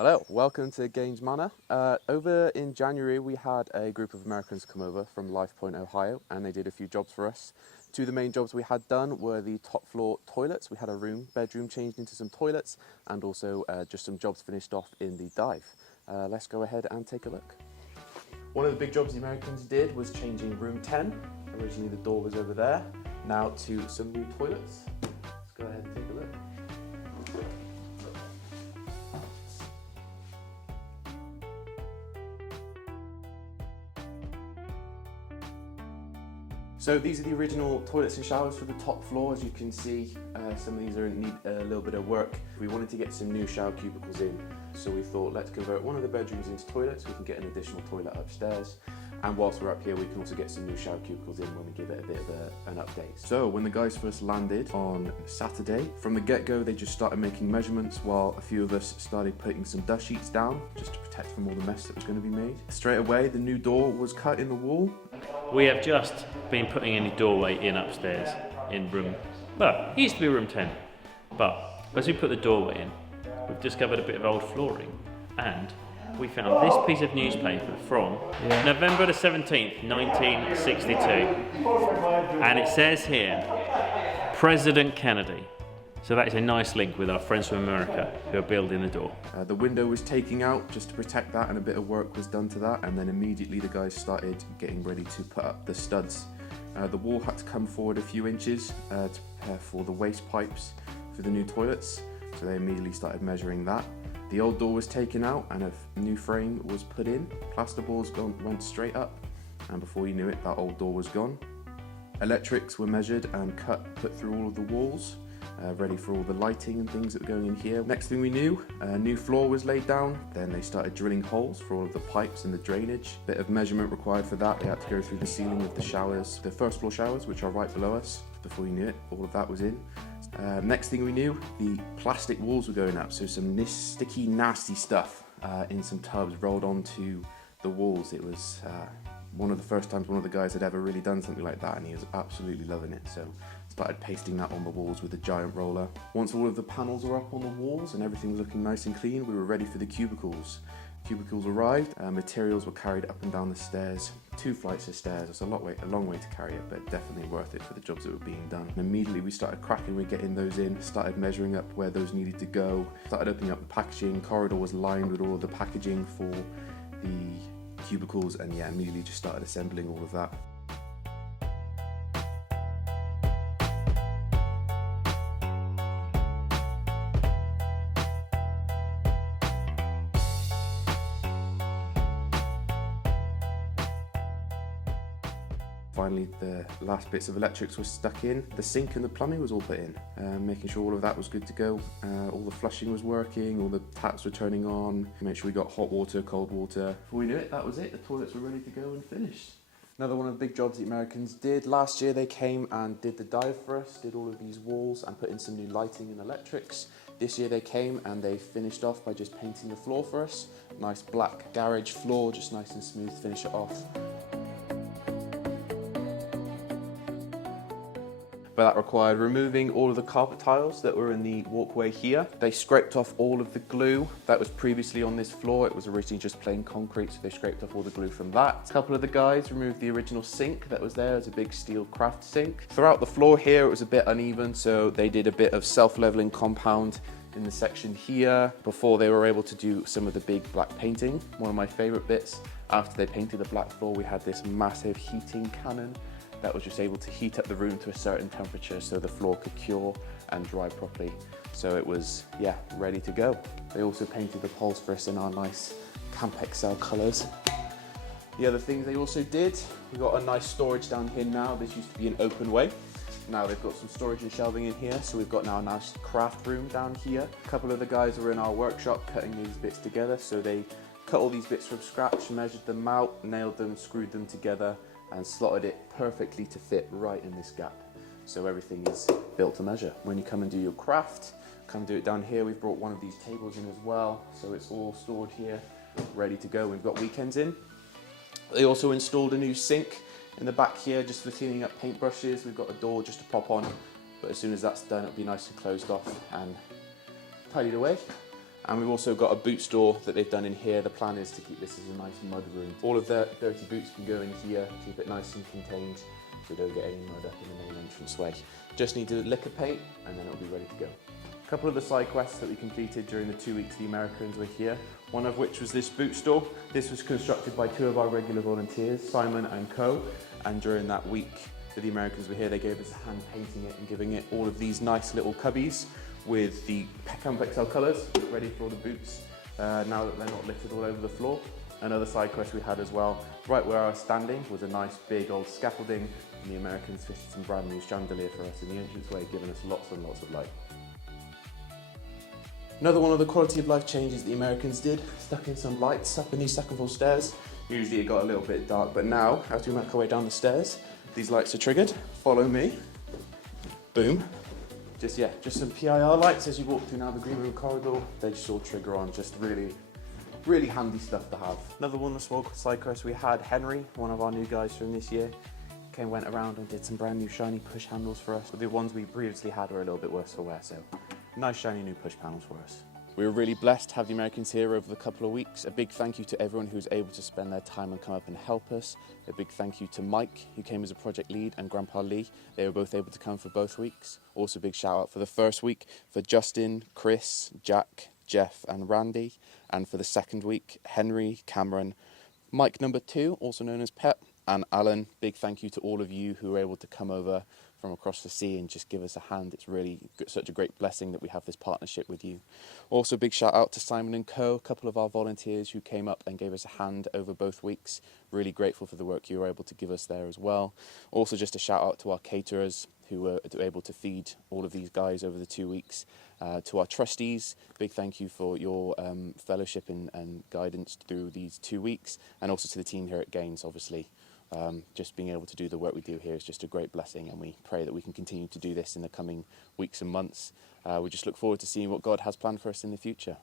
Hello, welcome to Manor. Over in January, we had a group of Americans come over from Life Point, Ohio, and they did a few jobs for us. Two of the main jobs we had done were the top floor toilets. We had a bedroom changed into some toilets, and also just some jobs finished off in the dive. Let's go ahead and take a look. One of the big jobs the Americans did was changing room 10. Originally the door was over there, now to some new toilets. Let's go ahead and take a look. So these are the original toilets and showers for the top floor. As you can see, some of these need a little bit of work. We wanted to get some new shower cubicles in, so we thought let's convert one of the bedrooms into toilets. We can get an additional toilet upstairs, and whilst we're up here we can also get some new shower cubicles in when we give it a bit of an update. So when the guys first landed on Saturday, from the get-go they just started making measurements while a few of us started putting some dust sheets down just to protect from all the mess that was going to be made. Straight away the new door was cut in the wall. We have just been putting a new doorway in upstairs in room, well, it used to be room 10, but as we put the doorway in, we've discovered a bit of old flooring, and we found this piece of newspaper from November the 17th, 1962, and it says here, President Kennedy. So that is a nice link with our friends from America who are building the door. The window was taken out just to protect that, and a bit of work was done to that, and then immediately the guys started getting ready to put up the studs. The wall had to come forward a few inches to prepare for the waste pipes for the new toilets, so they immediately started measuring that. The old door was taken out and a new frame was put in. Plasterboards went straight up, and before you knew it, that old door was gone. Electrics were measured and put through all of the walls. Ready for all the lighting and things that were going in here. Next thing we knew, a new floor was laid down. Then they started drilling holes for all of the pipes and the drainage. Bit of measurement required for that. They had to go through the ceiling of the showers, the first floor showers, which are right below us. Before you knew it, all of that was in. Next thing we knew, the plastic walls were going up. So some sticky, nasty stuff in some tubs rolled onto the walls. It was one of the first times one of the guys had ever really done something like that, and he was absolutely loving it. So started pasting that on the walls with a giant roller. Once all of the panels were up on the walls and everything was looking nice and clean, we were ready for the cubicles. Cubicles arrived, materials were carried up and down the stairs. 2 flights of stairs. It's a long way to carry it, but definitely worth it for the jobs that were being done. And immediately we started cracking, we're getting those in, started measuring up where those needed to go, started opening up the packaging. Corridor was lined with all of the packaging for the cubicles, and yeah, immediately just started assembling all of that. Finally, the last bits of electrics were stuck in. The sink and the plumbing was all put in, making sure all of that was good to go. All the flushing was working, all the taps were turning on, make sure we got hot water, cold water. Before we knew it, that was it. The toilets were ready to go and finished. Another one of the big jobs the Americans did. Last year they came and did the dive for us, did all of these walls and put in some new lighting and electrics. This year they came and they finished off by just painting the floor for us. Nice black garage floor, just nice and smooth to finish it off. But that required removing all of the carpet tiles that were in the walkway here. They scraped off all of the glue that was previously on this floor. It was originally just plain concrete, so they scraped off all the glue from that. A couple of the guys removed the original sink that was there as a big steel craft sink. Throughout the floor here, it was a bit uneven, so they did a bit of self-leveling compound in the section here before they were able to do some of the big black painting. One of my favorite bits, after they painted the black floor, we had this massive heating cannon that was just able to heat up the room to a certain temperature so the floor could cure and dry properly. So it was, yeah, ready to go. They also painted the poles for us in our nice Camp XL colours. The other things they also did, we got a nice storage down here now. This used to be an open way. Now they've got some storage and shelving in here, so we've got now a nice craft room down here. A couple of the guys were in our workshop cutting these bits together, so they cut all these bits from scratch, measured them out, nailed them, screwed them together, and slotted it perfectly to fit right in this gap. So everything is built to measure. When you come and do your craft, come do it down here. We've brought one of these tables in as well, so it's all stored here, ready to go. We've got weekends in. They also installed a new sink in the back here, just for cleaning up paintbrushes. We've got a door just to pop on, but as soon as that's done, it'll be nice and closed off and tidied away. And we've also got a boot store that they've done in here. The plan is to keep this as a nice mud room. All of the dirty boots can go in here, keep it nice and contained, so we don't get any mud up in the main entranceway. Just need to liquor paint and then it'll be ready to go. A couple of the side quests that we completed during the 2 weeks the Americans were here, one of which was this boot store. This was constructed by 2 of our regular volunteers, Simon and Co. And during that week that the Americans were here, they gave us a hand painting it and giving it all of these nice little cubbies with the Campbell XL colours ready for all the boots now that they're not littered all over the floor. Another side quest we had as well, right where I was standing was a nice big old scaffolding, and the Americans fitted some brand new chandelier for us in the entranceway, giving us lots and lots of light. Another one of the quality of life changes the Americans did, stuck in some lights up in these second floor stairs. Usually it got a little bit dark, but now, as we make our way down the stairs, these lights are triggered. Follow me. Boom. Just some PIR lights as you walk through now the green room corridor. They just all trigger on, just really handy stuff to have. Another one of the small side quests we had, Henry, one of our new guys from this year, went around and did some brand new shiny push handles for us. But the ones we previously had were a little bit worse for wear, so nice shiny new push panels for us. We were really blessed to have the Americans here over the couple of weeks. A big thank you to everyone who was able to spend their time and come up and help us. A big thank you to Mike, who came as a project lead, and Grandpa Lee. They were both able to come for both weeks. Also a big shout out for the first week for Justin, Chris, Jack, Jeff and Randy. And for the second week, Henry, Cameron, Mike number 2, also known as Pep, and Alan. Big thank you to all of you who were able to come over from across the sea and just give us a hand. It's really such a great blessing that we have this partnership with you. Also big shout out to Simon and Co, a couple of our volunteers who came up and gave us a hand over both weeks. Really grateful for the work you were able to give us there as well. Also just a shout out to our caterers who were able to feed all of these guys over the 2 weeks. To our trustees, big thank you for your fellowship and guidance through these 2 weeks, and also to the team here at Gaines, obviously. Just being able to do the work we do here is just a great blessing, and we pray that we can continue to do this in the coming weeks and months. We just look forward to seeing what God has planned for us in the future.